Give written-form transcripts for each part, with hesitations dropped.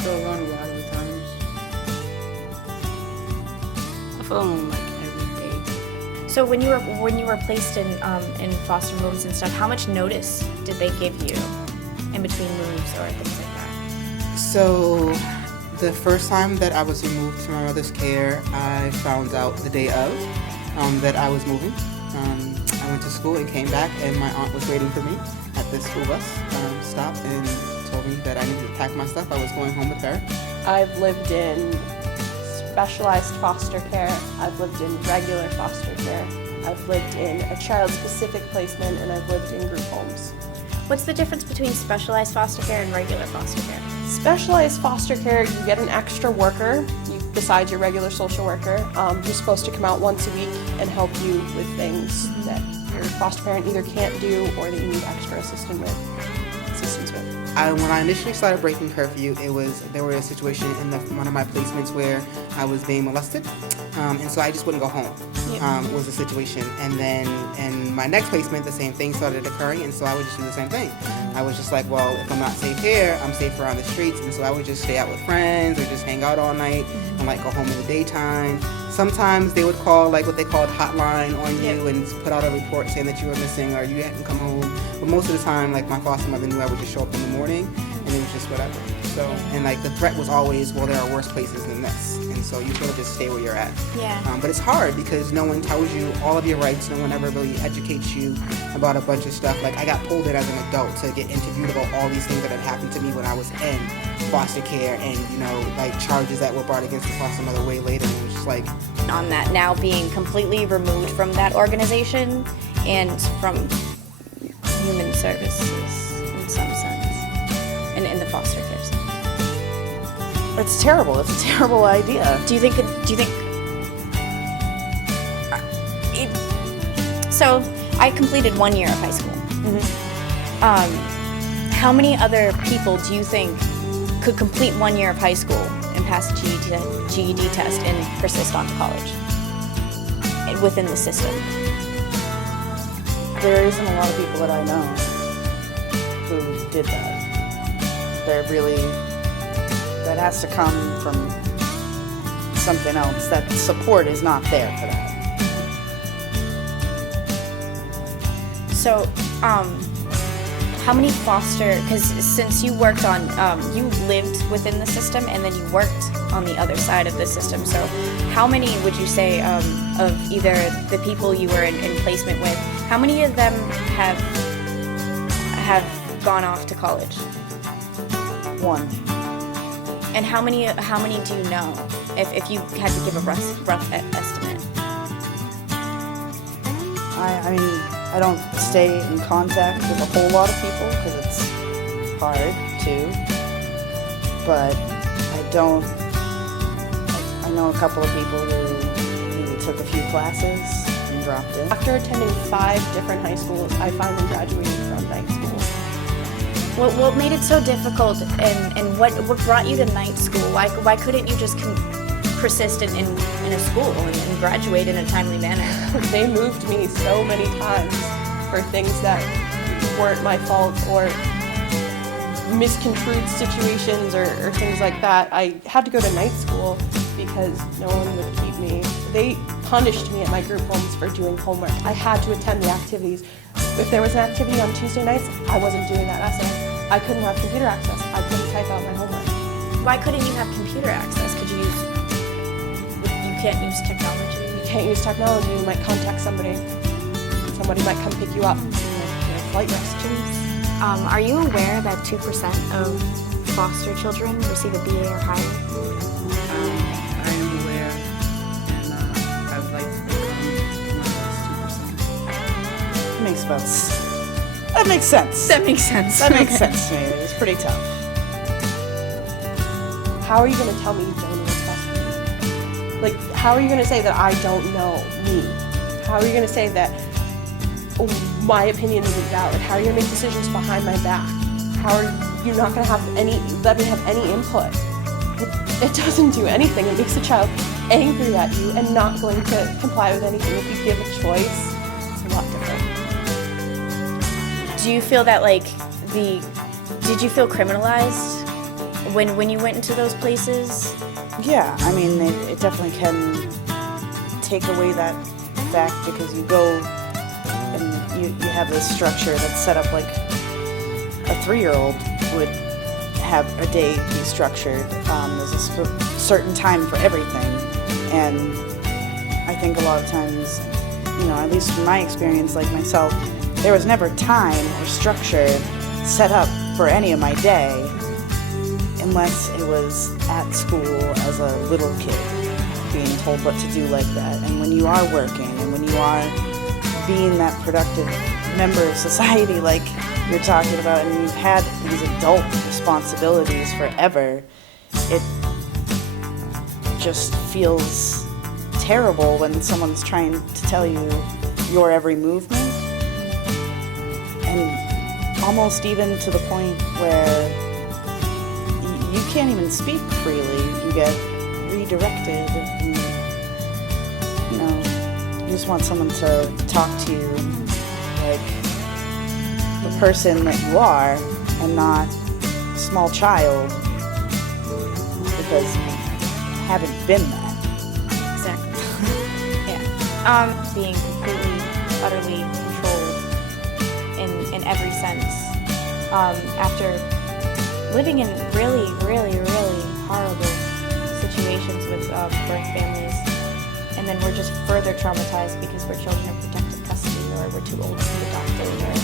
feel alone a lot of the times. I feel alone like every day. So when you were placed in foster moves and stuff, how much notice did they give you in between moves or things like that? So the first time that I was removed from my mother's care, I found out the day of that I was moving. I went to school and came back, and my aunt was waiting for me at the school bus stop and told me that I needed to pack my stuff. I was going home with her. I've lived in specialized foster care. I've lived in regular foster care. I've lived in a child-specific placement, and I've lived in group homes. What's the difference between specialized foster care and regular foster care? Specialized foster care, you get an extra worker, besides your regular social worker, who's supposed to come out once a week and help you with things that your foster parent either can't do or that you need extra assistance with. When I initially started breaking curfew, there was a situation in one of my placements where I was being molested, and so I just wouldn't go home. Was the situation, and then in my next placement, the same thing started occurring, and so I would just do the same thing. I was just like, well, if I'm not safe here, I'm safe around the streets, and so I would just stay out with friends or just hang out all night and like go home in the daytime. Sometimes they would call like what they called hotline on you and put out a report saying that you were missing or you hadn't come home. But most of the time, like my foster mother knew I would just show up in the morning, and it was just whatever. So, and like the threat was always, well, there are worse places than this, and so you sort of just stay where you're at. But it's hard because no one tells you all of your rights. No one ever really educates you about a bunch of stuff. Like I got pulled in as an adult to get interviewed about all these things that had happened to me when I was in foster care, and like charges that were brought against the foster mother way later. And it was just like on that now being completely removed from that organization and from human services in some sense, and in the foster care sense. It's terrible. It's a terrible idea. Do you think? So I completed 1 year of high school. How many other people do you think could complete 1 year of high school and pass a GED test and persist on to college within the system? There isn't a lot of people that I know who did that. That has to come from something else. That support is not there for that. So, how many because since you worked on, you lived within the system and then you worked on the other side of the system, so how many would you say of either the people you were in placement with, how many of them have gone off to college? One. And how many do you know, if you had to give a rough estimate? I mean, I don't stay in contact with a whole lot of people because it's hard too, but I know a couple of people who maybe took a few classes and dropped it. After attending 5 different high schools, I finally graduated from night school. What made it so difficult, and what brought you to night school? Why couldn't you just persist in a school and graduate in a timely manner? They moved me so many times for things that weren't my fault or misconstrued situations or things like that. I had to go to night school because no one would keep me. They punished me at my group homes for doing homework. I had to attend the activities. If there was an activity on Tuesday nights, I wasn't doing that essay. I couldn't have computer access. I couldn't type out my homework. Why couldn't you have computer access? You can't use technology? You can't use technology. You might contact somebody. Somebody might come pick you up. Flight rescues. Are you aware that 2% of foster children receive a BA or higher? I am aware, and I would like to become one of those 2%. That makes sense. That makes sense. That makes sense to me. It's pretty tough. How are you going to tell me you don't know what's best for me? Like, how are you going to say that I don't know me? How are you going to say that my opinion isn't valid? How are you going to make decisions behind my back? How are you not going to let me have any input? It doesn't do anything. It makes the child angry at you and not going to comply with anything. If you give a choice, it's a lot different. Do you feel that, did you feel criminalized when you went into those places? Yeah, I mean, it definitely can take away that fact because you go and you have this structure that's set up like a 3-year-old would have a day be structured. There's a certain time for everything, and I think a lot of times, at least from my experience, like myself, there was never time or structure set up for any of my day unless it was at school as a little kid being told what to do like that. And when you are working and when you are being that productive member of society like you're talking about, and you've had these adult responsibilities forever, it just feels terrible when someone's trying to tell you your every movement, and almost even to the point where you can't even speak freely. You get redirected, and you just want someone to talk to you like the person that you are and not a small child, because you haven't been that. Exactly. Yeah. Being completely, utterly controlled in every sense. After living in really, really, really horrible situations with birth families, and then we're just further traumatized because we're children of protected custody, or we're too old to be adopted, or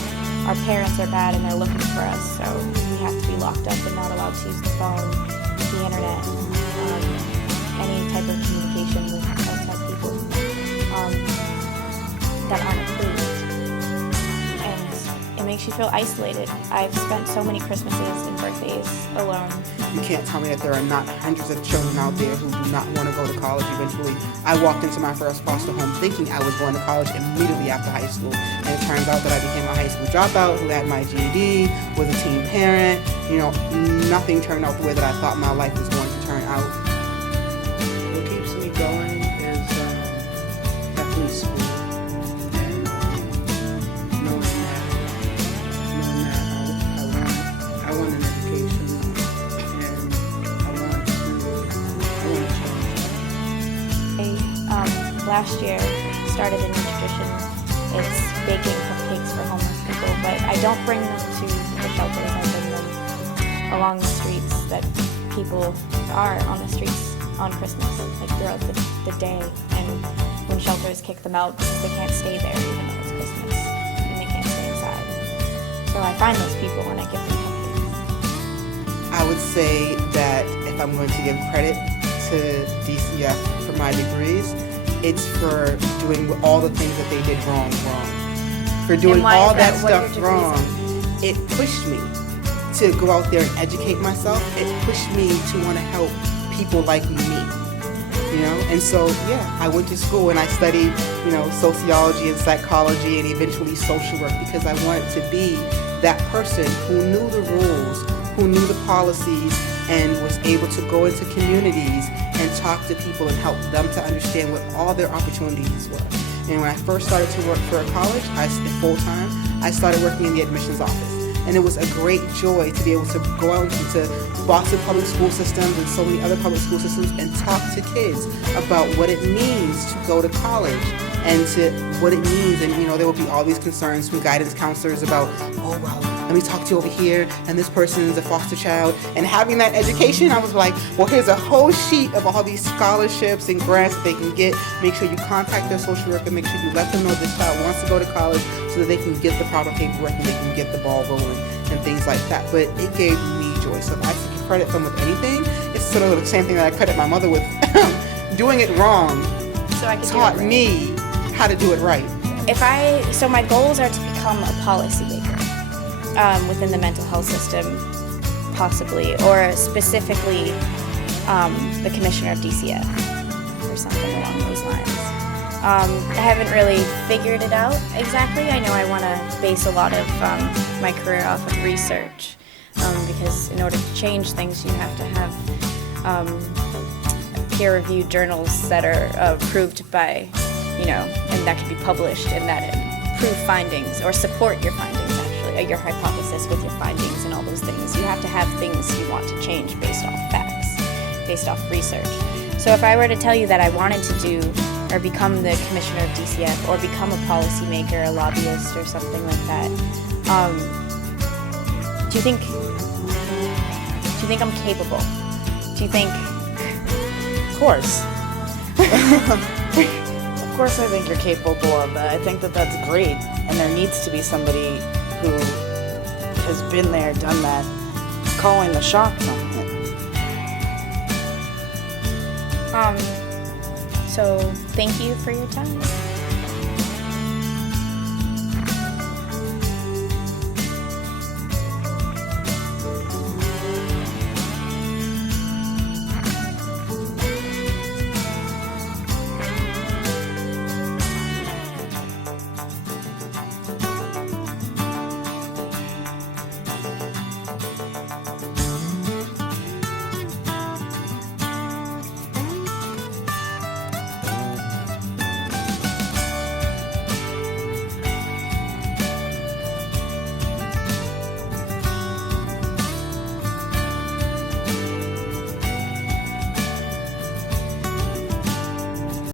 our parents are bad and they're looking for us, so we have to be locked up and not allowed to use the phone, the internet, any type of communication with outside people that aren't approved. And it makes you feel isolated. I've spent so many Christmases and birthdays alone. You can't tell me that there are not hundreds of children out there who do not want to go to college eventually. I walked into my first foster home thinking I was going to college immediately after high school. And it turns out that I became a high school dropout who had my GED, was a teen parent. Nothing turned out the way that I thought my life was going to turn out. What keeps me going is definitely school. And knowing that I want an education, and I want to change. Last year started a new tradition. It's baking cupcakes for homeless people, but I don't bring them to the shelters. I bring them along the streets that people are on the streets on Christmas, like throughout the day, and when shelters kick them out because they can't stay there even though it's Christmas and they can't stay inside. So I find those people and I give them cupcakes. I would say that if I'm going to give credit to DCF for my degrees, it's for doing all the things that they did wrong. For doing all that stuff wrong. It pushed me to go out there and educate myself. It pushed me to want to help people like me. And so, I went to school and I studied, sociology and psychology and eventually social work because I wanted to be that person who knew the rules, who knew the policies, and was able to go into communities and talk to people and help them to understand what all their opportunities were. And when I first started to work for a college, full-time, I started working in the admissions office. And it was a great joy to be able to go out into Boston public school systems and so many other public school systems and talk to kids about what it means to go to college and to what it means. And, there will be all these concerns from guidance counselors about, let me talk to you over here, and this person is a foster child. And having that education, I was like, well, here's a whole sheet of all these scholarships and grants that they can get. Make sure you contact their social worker, make sure you let them know this child wants to go to college so that they can get the proper paperwork and they can get the ball rolling and things like that. But it gave me joy. So if I take credit from with anything, it's sort of the same thing that I credit my mother with. Doing it wrong taught me how to do it right. So my goals are to become a policymaker within the mental health system, possibly, or specifically the commissioner of DCF or something along those lines. I haven't really figured it out exactly. I know I want to base a lot of my career off of research because in order to change things, you have to have peer-reviewed journals that are approved by, and that can be published and that prove findings or support your findings, actually. your hypothesis with your findings and all those things. You have to have things you want to change based off facts, based off research. So if I were to tell you that I wanted to do or become the commissioner of DCF or become a policymaker, a lobbyist, or something like that, do you think I'm capable? Do you think? Of course. Of course I think you're capable of that. I think that that's great, and there needs to be somebody who has been there, done that, calling the shots on it. So thank you for your time.